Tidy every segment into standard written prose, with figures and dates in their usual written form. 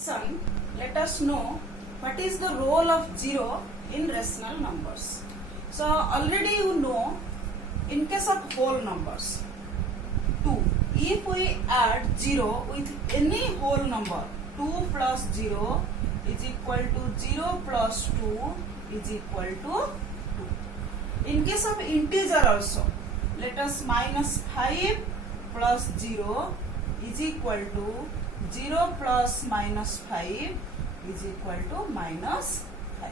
Son, let us know what is the role of 0 in rational numbers. So already you know, in case of whole numbers 2, if we add 0 with any whole number, 2 plus 0 is equal to 0 plus 2 is equal to 2. In case of integer also, let us minus 5 plus 0 is equal to 0 plus minus 5 is equal to minus 5.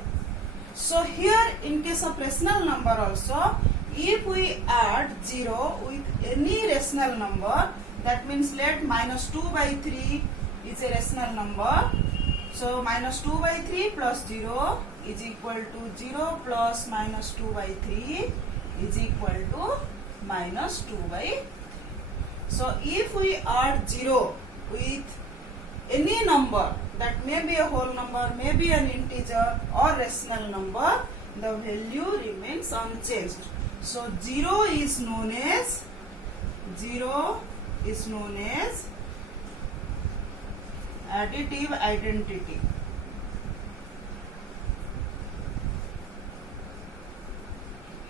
So here in case of rational number also, if we add 0 with any rational number, that means let minus 2 by 3 is a rational number. So minus 2 by 3 plus 0 is equal to 0 plus minus 2 by 3 is equal to minus 2 by 3. So if we add 0 with any number, that may be a whole number, may be an integer or rational number, the value remains unchanged. So 0 is known as additive identity.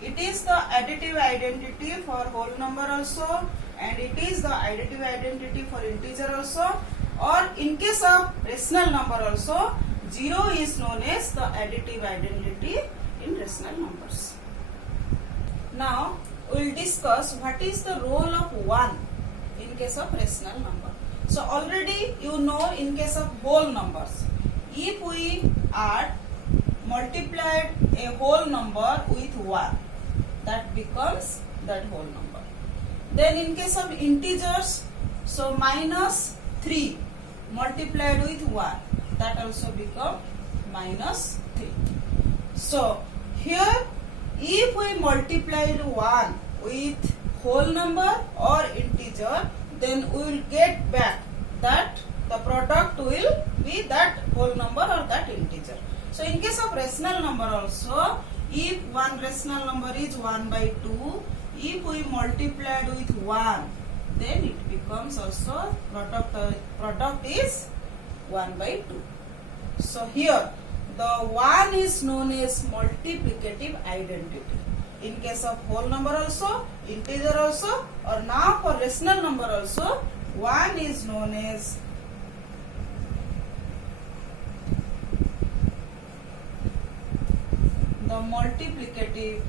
It is the additive identity for whole number also, and it is the additive identity for integer also, or in case of rational number also, 0 is known as the additive identity in rational numbers. Now we will discuss what is the role of 1 in case of rational number. So already you know, in case of whole numbers, if we add multiplied a whole number with 1, that becomes that whole number. Then in case of integers, so minus 3 multiplied with 1, that also become minus 3. So here if we multiply 1 with whole number or integer, then we will get back that the product will be that whole number or that integer. So in case of rational number also, if one rational number is 1 by 2, if we multiplied with 1, then it becomes also product is 1 by 2. So here the 1 is known as multiplicative identity. In case of whole number also, integer also, or now for rational number also, 1 is known as the multiplicative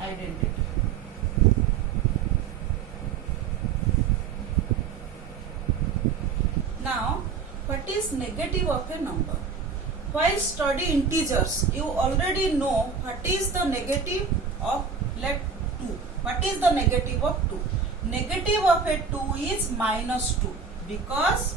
identity. Now, what is negative of a number? While study integers, you already know what is the negative of, let 2. What is the negative of 2? Negative of a 2 is minus 2, because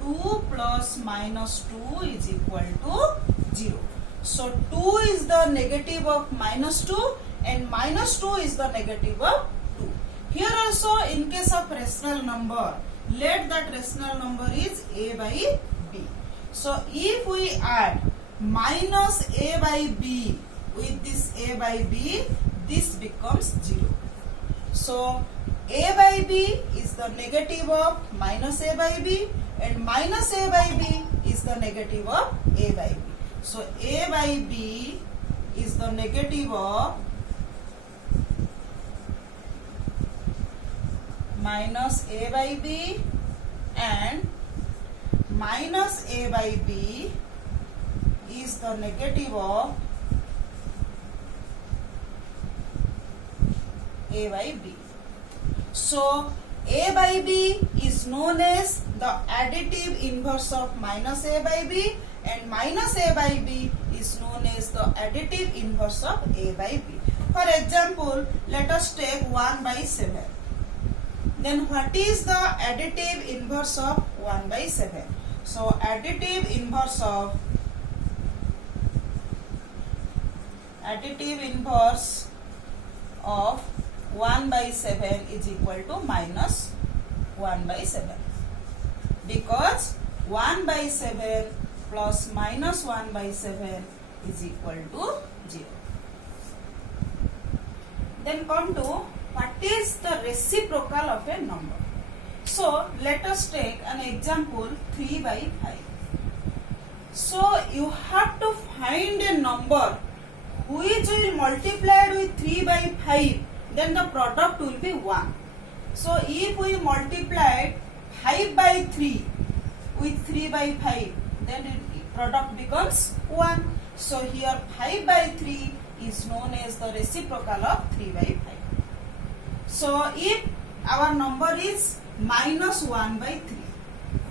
2 plus minus 2 is equal to 0. So 2 is the negative of minus 2 and minus 2 is the negative of 2. Here also in case of rational number, let that rational number is a by b. So if we add minus a by b with this a by b, this becomes 0. So a by b is the negative of minus a by b, and minus a by b is the negative of a by b. So a by b is the negative of minus a by b, and minus a by b is the negative of a by b. So a by b is known as the additive inverse of minus a by b, and minus a by b is known as the additive inverse of a by b. For example, let us take 1 by 7. Then what is the additive inverse of 1 by 7? So additive inverse of 1 by 7 is equal to minus 1 by 7, because 1 by 7 plus minus 1 by 7 is equal to 0. Then come to what is the reciprocal of a number. So let us take an example 3 by 5. So you have to find a number which will multiplied with 3 by 5, then the product will be 1. So if we multiplied 5 by 3 with 3 by 5, then the product becomes 1. So here 5 by 3 is known as the reciprocal of 3 by 5. So if our number is minus 1 by 3,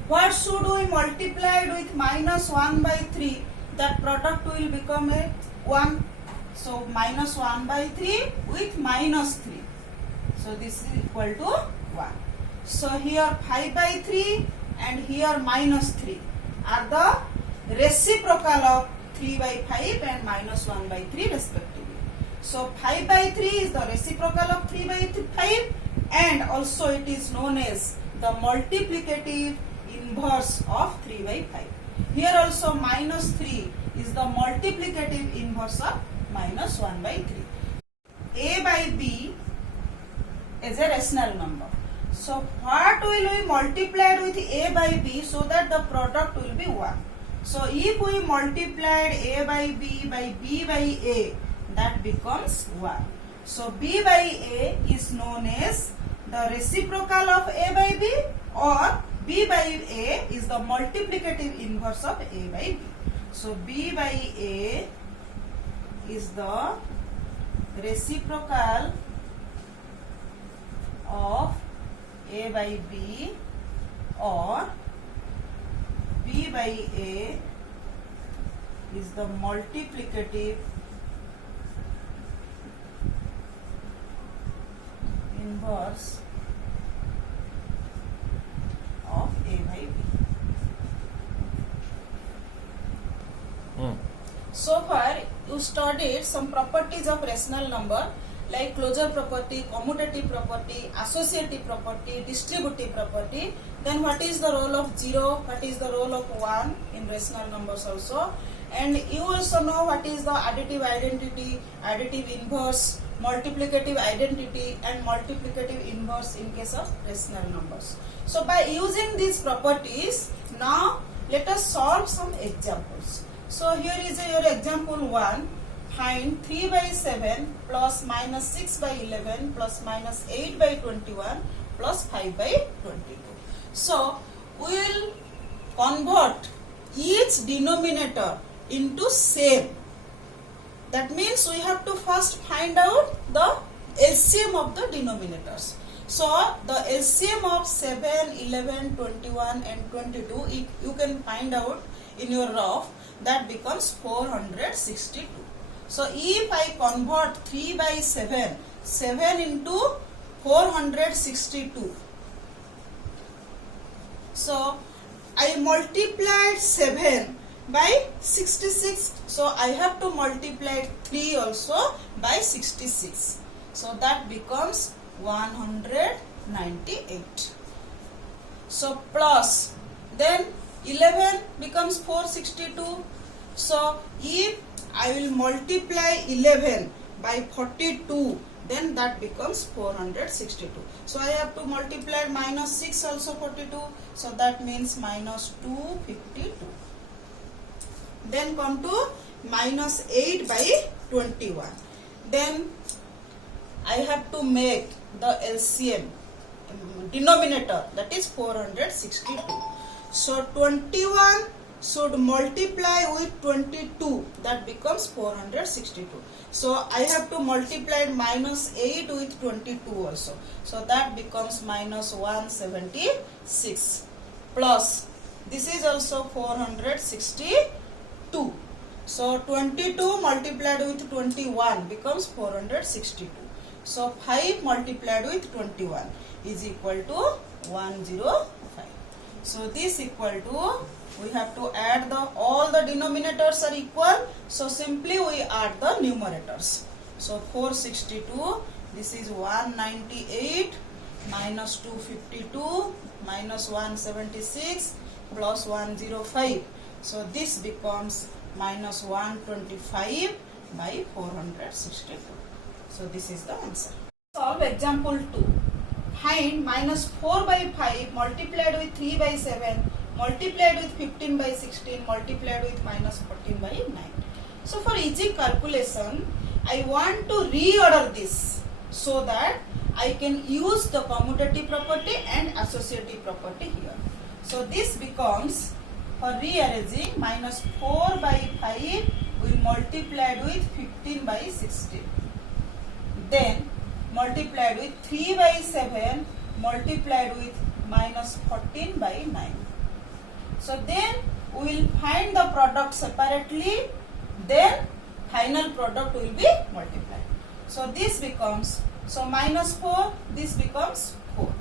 what should we multiply with minus 1 by 3? That product will become a 1. So minus 1 by 3 with minus 3. So this is equal to 1. So here 5 by 3 and here minus 3 are the reciprocal of 3 by 5 and minus 1 by 3 respectively. So 5 by 3 is the reciprocal of 3 by 5 and also it is known as the multiplicative inverse of 3 by 5. Here also minus 3 is the multiplicative inverse of minus 1 by 3. A by B is a rational number. So what will we multiply with A by B so that the product will be 1? So if we multiplied A by B by A, that becomes 1. So B by A is known as the reciprocal of A by B, or B by A is the multiplicative inverse of A by B. So B by A is the reciprocal of A by B, or B by A is the multiplicative inverse of A by B. So far you studied some properties of rational number like closure property, commutative property, associative property, distributive property. Then what is the role of 0, what is the role of 1 in rational numbers also. And you also know what is the additive identity, additive inverse, multiplicative identity and multiplicative inverse in case of rational numbers. So by using these properties, now let us solve some examples. So here is your example 1. Find 3 by 7 plus minus 6 by 11 plus minus 8 by 21 plus 5 by 22. So we will convert each denominator into same. That means we have to first find out the LCM of the denominators. So the LCM of 7, 11, 21 and 22 you can find out in your rough, that becomes 462. So if I convert 3 by 7, 7 into 462. So I multiplied 7 by 66. So I have to multiply 3 also by 66. So that becomes 198. So plus, then 11 becomes 462. So if I will multiply 11 by 42, then that becomes 462. So I have to multiply minus 6 also 42. So that means minus 252. Then come to minus 8 by 21. Then I have to make the LCM denominator, that is 462. So 21 should multiply with 22, that becomes 462. So I have to multiply minus 8 with 22 also. So that becomes minus 176 plus this is also 462. So 22 multiplied with 21 becomes 462. So 5 multiplied with 21 is equal to 105. So this equal to, we have to add all the denominators are equal. So simply we add the numerators. So 462, this is 198 minus 252 minus 176 plus 105. So this becomes minus 125 by 462. So this is the answer. Solve example 2. find minus 4 by 5 multiplied with 3 by 7 multiplied with 15 by 16 multiplied with minus 14 by 9. So for easy calculation, I want to reorder this so that I can use the commutative property and associative property here. So this becomes, for rearranging, minus 4 by 5 will multiplied with 15 by 16. Then multiplied with 3 by 7 multiplied with minus 14 by 9. So then we will find the product separately, then final product will be multiplied. So this becomes, so minus 4, this becomes 4.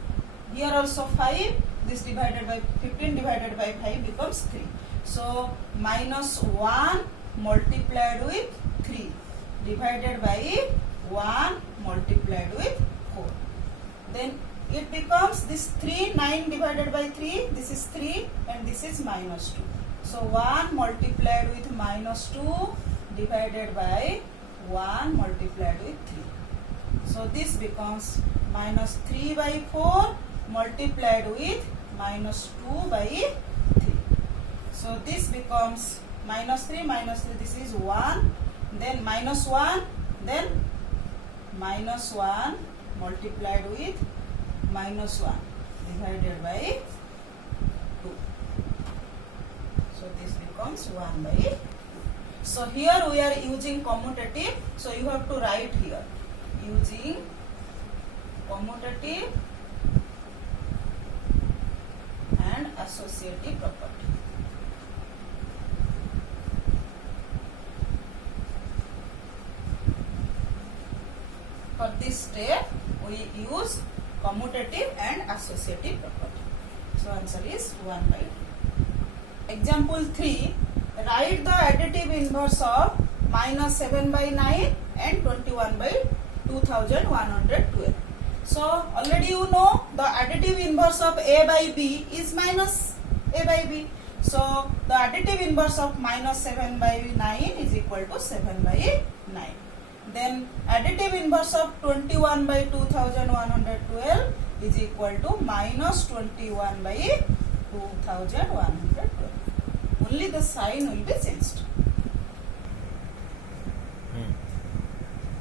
Here also 5, this divided by 15 divided by 5 becomes 3. So minus 1 multiplied with 3 divided by 1 multiplied with 4. Then it becomes this 3, 9 divided by 3, this is 3 and this is minus 2. So 1 multiplied with minus 2 divided by 1 multiplied with 3. So this becomes minus 3 by 4 multiplied with minus 2 by 3. So this becomes minus 3, this is 1, then minus 1, then minus 1 multiplied with minus 1 divided by 2. So this becomes 1 by 2. So here we are using commutative, so you have to write here using commutative and associative property. For this step we use commutative and associative property. So answer is 1 by 2. Example 3. Write the additive inverse of minus 7 by 9 and 21 by 2112. So already you know the additive inverse of a by b is minus a by b. So the additive inverse of minus 7 by 9 is equal to 7 by 9. Then additive inverse of 21 by 2112 is equal to minus 21 by 2112. Only the sign will be changed.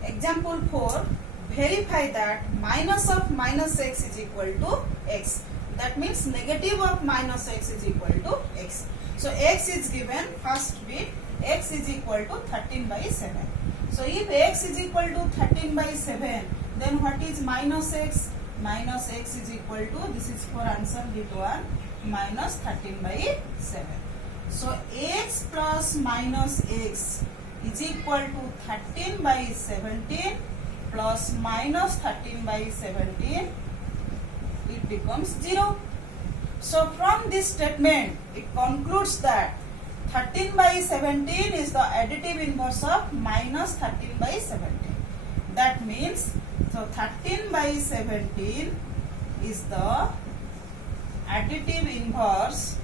Example 4. Verify that minus of minus x is equal to x. That means negative of minus x is equal to x. So x is given, first bit, x is equal to 13 by 7. So if x is equal to 13 by 7, then what is minus x? Minus x is equal to, this is for answer bit 1, minus 13 by 7. So x plus minus x is equal to 13 by 17 plus minus 13 by 17, it becomes 0. So from this statement, it concludes that 13 by 17 is the additive inverse of minus 13 by 17. That means, so 13 by 17 is the additive inverse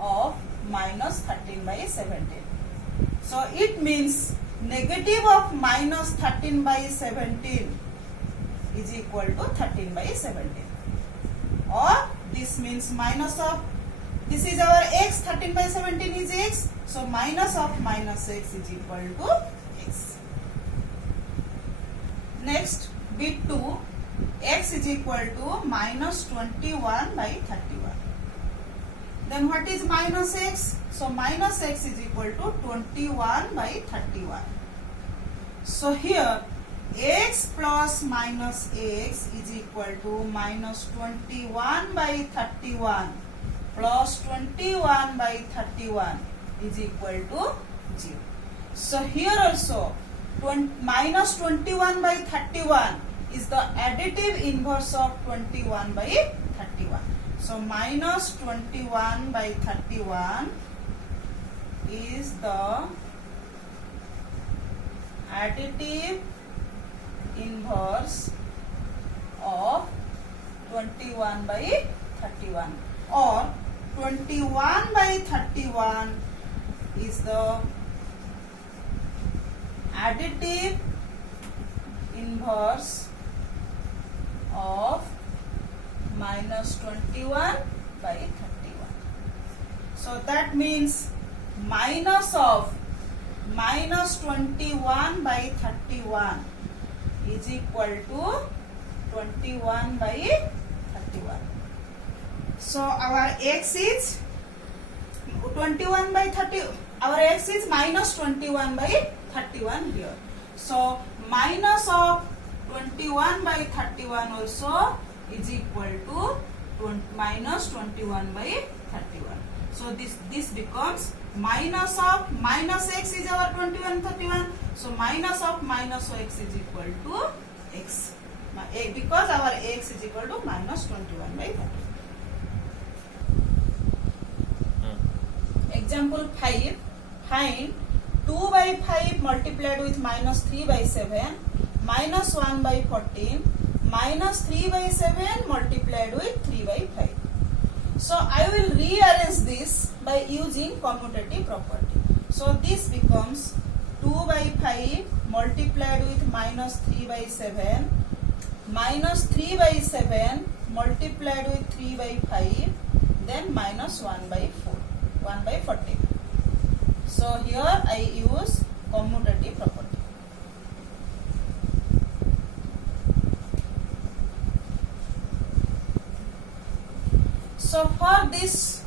of minus 13 by 17. So it means negative of minus 13 by 17 is equal to 13 by 17. Or this means minus of, this is our x, 13 by 17 is x. So minus of minus x is equal to x. Next, bit 2, x is equal to minus 21 by 31. Then what is minus x? So minus x is equal to 21 by 31. So here x plus minus x is equal to minus 21 by 31 plus 21 by 31 is equal to 0. So here also minus 21 by 31 is the additive inverse of 21 by 31. So minus 21 by 31 is the additive inverse of 21 by 31, or 21 by 31 is the additive inverse of minus 21 by 31. So that means minus of minus 21 by 31 is equal to 21 by 31. So our x is 21 by 30. Our x is minus 21 by 31 here. So minus of 21 by 31 also is equal to minus 21 by 31. So this becomes minus of minus x is our 21 31. So minus of minus x is equal to x, because our x is equal to minus 21 by 31. Example 5. Find 2 by 5 multiplied with minus 3 by 7 minus 1 by 14 minus 3 by 7 multiplied with 3 by 5. So I will rearrange this by using commutative property. So this becomes 2 by 5 multiplied with minus 3 by 7 minus 3 by 7 multiplied with 3 by 5, then minus 1 by 1 by 14. So here I use commutative property. So for this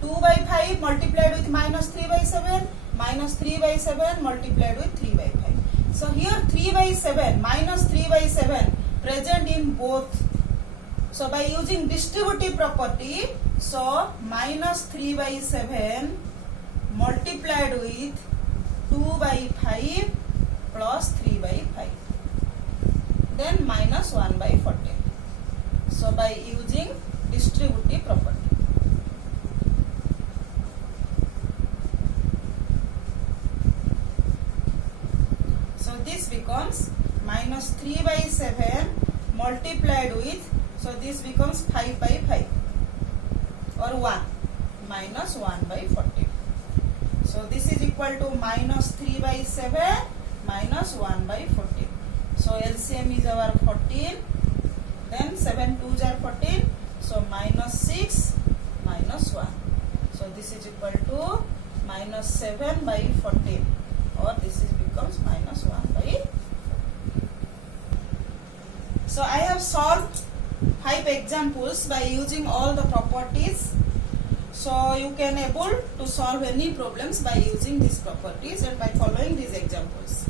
2 by 5 multiplied with minus 3 by 7 minus 3 by 7 multiplied with 3 by 5. So here 3 by 7 minus 3 by 7 present in both. So by using distributive property, so minus 3 by 7 multiplied with 2 by 5 plus 3 by 5, then minus 1 by 14. So by using distributive property. So this becomes minus 3 by 7 multiplied with, so this becomes 5 by 5 or 1 minus 1 by 14. So this is equal to minus 3 by 7 minus 1 by 14. So LCM is our 14, then 7 2s are 14, so minus 6 minus 1. So this is equal to minus 7 by 14, or this is becomes minus 1 by 14. So I have solved 5 examples by using all the properties. So you can able to solve any problems by using these properties and by following these examples.